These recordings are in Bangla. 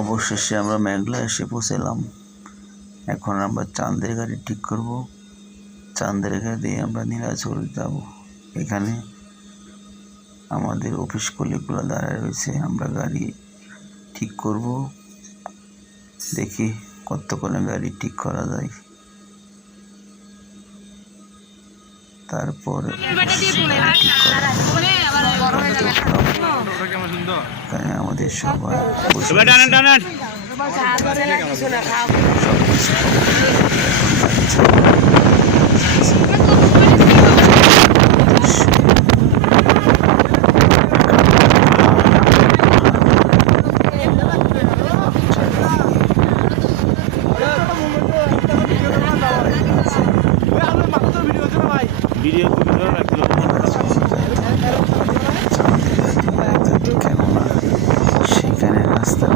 অবশেষে আমরা মেঘলা এসে পৌঁছালাম। এখন আমরা চাঁদের গাড়ি ঠিক করব। চাঁদের গাড়ি দিয়ে আমরা নীলাচল যাব। এখানে আমাদের অফিস কলিগগুলো দাঁড়ায় রয়েছে। আমরা গাড়ি ঠিক করব, দেখি কতক্ষণে গাড়ি ঠিক করা যায়। তারপরে আমাদের সবাই সেখানে রাস্তা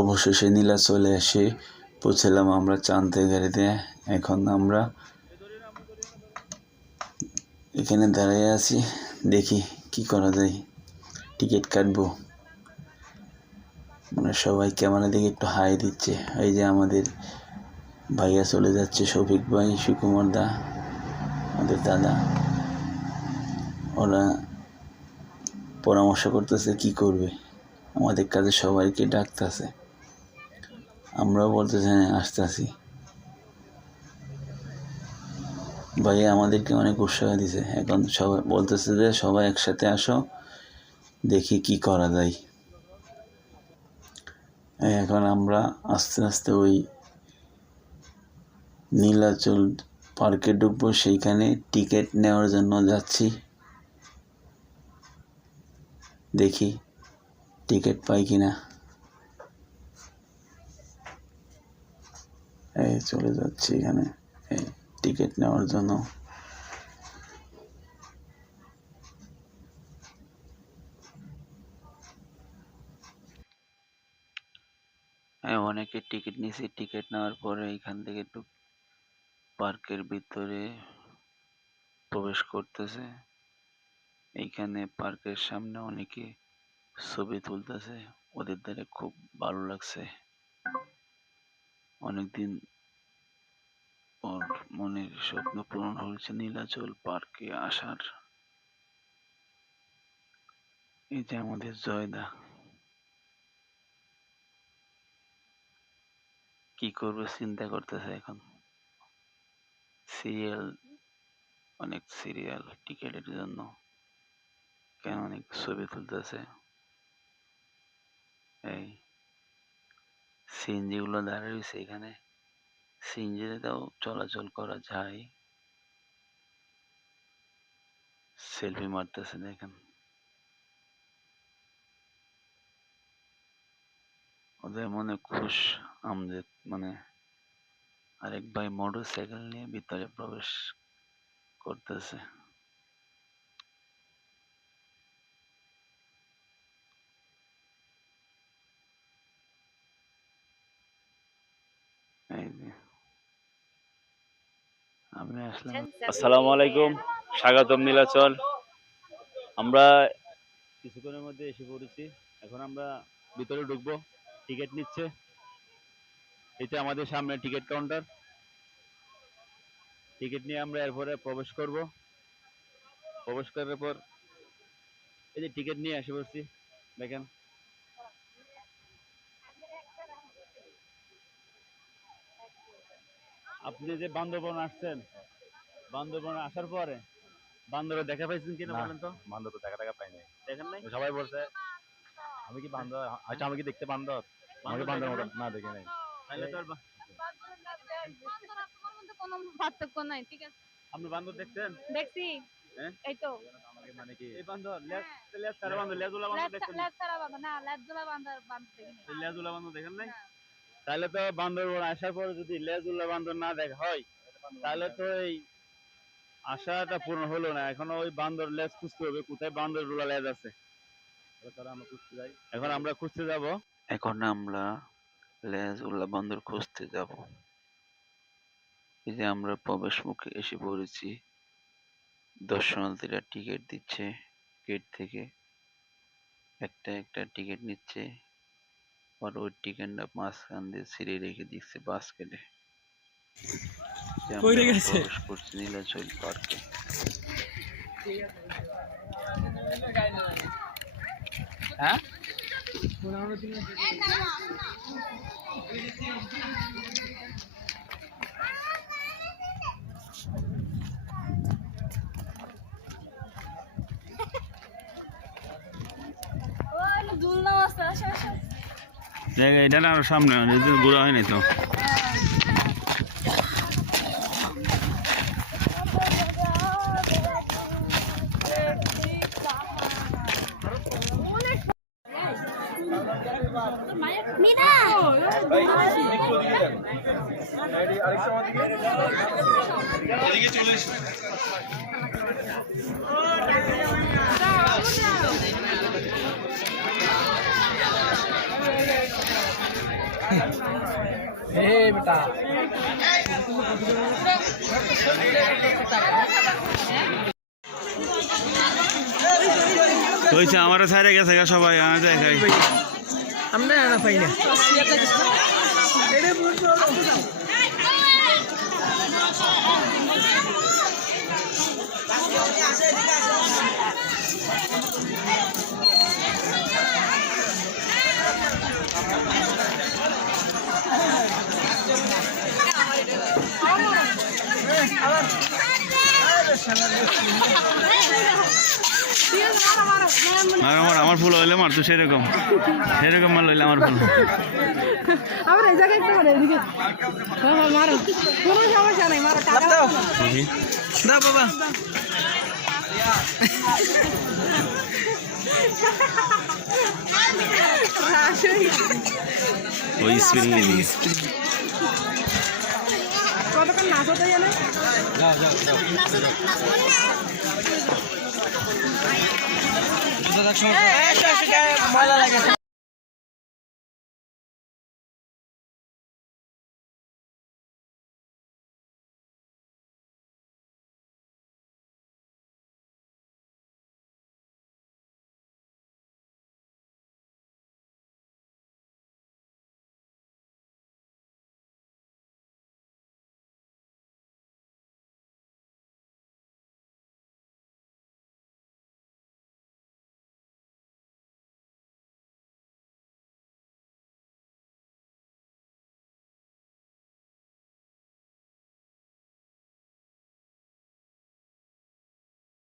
অবশেষে নীলাচলে এসে পৌঁছলাম আমরা চাঁদের গাড়িতে। এখন আমরা এখানে দাঁড়িয়ে আছি, দেখি কি করা যায়। টিকিট কাটবো। মানে সবাই ক্যামেরা দিকে একটু হাই দিচ্ছে। এই যে আমাদের ভাইয়া চলে যাচ্ছে, শফিক ভাই, সুকুমার দা, আমাদের দাদা। ওরা পরামর্শ করতেছে কি করবে, আমাদের কাছে সবাইকে ডাকতেছে। আমরাও বলতেছি হ্যাঁ আসতেছি। ভাইয়া আমাদেরকে অনেক উৎসাহ দিছে। এখন সবাই বলতেছে যে সবাই একসাথে আসো, দেখি কি করা যায়। এখন আমরা আস্তে আস্তে ওই নীলাচল পার্কে ঢুকবো। সেইখানে টিকিট নেওয়ার জন্য যাচ্ছি, দেখি টিকিট পাই কিনা। এই চলে যাচ্ছি এখানে এই টিকিট নেওয়ার জন্য। অনেকে টিকিট নিয়েছি। টিকিট নেওয়ার পরে এখান থেকে একটু পার্কের ভিতরে প্রবেশ করতেছে। এইখানে পার্কের সামনে অনেকে ছবি তুলতেছে। ওদের দ্বারা খুব ভালো লাগছে। অনেকদিন পর মনের স্বপ্ন পূরণ হয়েছে নীলাচল পার্কে আসার। এই যে আমাদের জয়দা কি করবে চিন্তা করতেছে এখন। সিরিয়াল, অনেক সিরিয়াল টিকেটের জন্য কেন অনেক ছবি তুলতেছে। এই সিএনজি গুলো দাঁড়িয়ে রয়েছে এখানে। সিএনজিতেও চলাচল করা যায়। সেলফি মারতেছে দেখেন। ওদের মনে খুশ আমজেদ। মানে আরেক ভাই মোটর সাইকেল নিয়ে ভিতরে প্রবেশ করতেছে। এই যে আমি আসলাম। আসসালামু আলাইকুম, স্বাগতম নীলাচল। আমরা কিছুক্ষণের মধ্যে এসে পড়েছি। এখন আমরা ভিতরে ঢুকবো। টিকিট নিচ্ছে। এটা আমাদের সামনে টিকিট কাউন্টার। টিকিট নিয়ে আমরা এরপরে প্রবেশ করব। প্রবেশ করার পর এই যে টিকিট নিয়ে এসে পড়ছি দেখেন। আপনি যে বান্দরবন আসছেন, বান্দরবন আসার পরে বান্দরে দেখা পাইছেন কিনা বলেন তো? বান্দর তো দেখা পাইনি। দেখেন নাই? সবাই বলছে আমি কি বান্দর, আচ্ছা আমি কি দেখতে বান্দর? আমাকে বান্দর মতো না দেখি নাই। তাহলে তো আর কোনো পার্থক্য নাই, ঠিক আছে। আপনি বান্দর দেখছেন? দেখছি। হ্যাঁ? এই তো আমাকে মানে কি এই বান্দর লেজ ছাড়া বান্দর, লেজওয়ালা বান্দর দেখছেন? লেজ ছাড়া বাঁধা না, লেজগুলা বাঁধা দেখিনি। এই লেজওয়ালা বান্দর দেখেন নাই? না। তাহলে তো বান্দরবন আসার পরে যদি লেজওয়ালা বান্দর না দেখা হয় তাহলে তো এই আশাটা পূরণ হলো না। এখনো ওই বান্দর লেজ খুঁজতে হবে, কোথায় বান্দরগুলা লেজ আছে। তারা আমরা খুঁজতে যাই। এখন আমরা খুঁজতে যাব। এখন আমরা লেজ উল্লা বন্দর খুঁজতে যাব। এই যে আমরা প্রবেশ মুখে এসে পড়েছি। দর্শনার্থীরা টিকিট দিচ্ছে গেট থেকে, একটা একটা টিকিট নিচ্ছে, আর ওই টিকিটটা মাঝখান দিয়ে ছিঁড়ে রেখে দিচ্ছে বাস্কেটে। আমরা প্রবেশ করছি নীলাচল পার্কে। হ্যাঁ ওই ঝুলনা আছে, আসো আসো। জায়গা এটা না আরো সামনে, ঘোরা হয়নি তো। মিনা বেটা হয়েছে আমারও ছাড়ে গেছে গা সবাই, আমি দেখাই। আমরা না পাই না আমার ফুল হইলে মারতো সেরকম সেরকম মার লইলে আমার ফুল। আমরা এই জায়গায় একটু করে এদিকে মারো, কোনো সমস্যা নাই, মারো টাকা দাও বাবা। ওই স্প্রিং নিবি কতক্ষণ নাচ হতে জানে। যাও যাও যাও মজা লাগে।